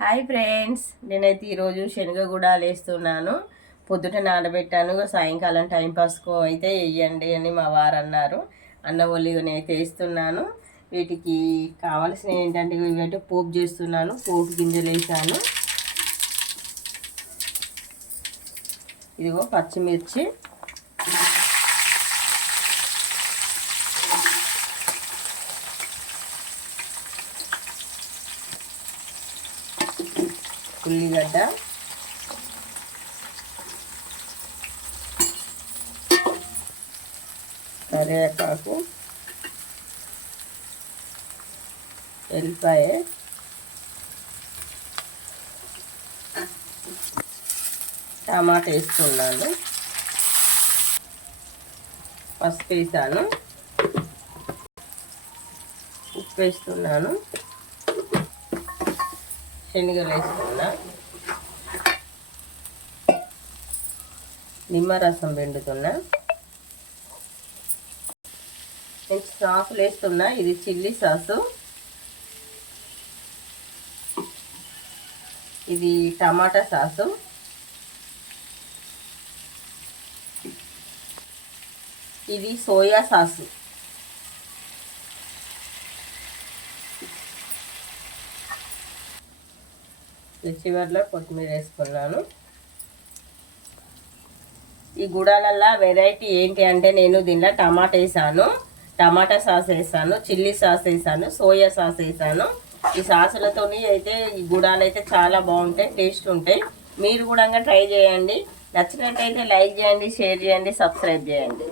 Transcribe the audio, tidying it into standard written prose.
Hi friends, నేనైతే ఈరోజు శనగ గుడాలు వేస్తున్నాను. పొద్దుట నానబెట్టాను, సాయంకాలం టైంపాస్కు అయితే వేయండి అని మా వారు అన్నారు. అన్న ఒలిగని అయితే వేస్తున్నాను. వీటికి కావాల్సినవి ఏంటంటే ఇవైతే పోపు చేస్తున్నాను. పోపు గింజలు వేసాను. ఇదిగో పచ్చిమిర్చి, ఉల్లిగడ్డ, కరివేపాకు, ఎల్లిపాయ, టమాటా వేస్తున్నాను. పసుపు వేసాను, ఉప్పు వేస్తున్నాను, శనగలు వేస్తున్నా, నిమ్మరసం పిండుతున్నా. నేను సాసులు వేస్తున్నా. ఇది చిల్లీ సాసు, ఇది టమాటా సాసు, ఇది సోయా సాసు, చివర్లో కొత్తిమీర వేసుకున్నాను. ఈ గుడాలల్లో వెరైటీ ఏంటి అంటే నేను దీనిలో టమాటా వేసాను, టమాటా సాస్ వేసాను, చిల్లీ సాస్ వేసాను, సోయా సాస్ వేసాను. ఈ సాసులతోని అయితే ఈ గుడాలు అయితే చాలా బాగుంటాయి, టేస్ట్ ఉంటాయి. మీరు కూడా ట్రై చేయండి. నచ్చినట్టయితే లైక్ చేయండి, షేర్ చేయండి, సబ్స్క్రైబ్ చేయండి.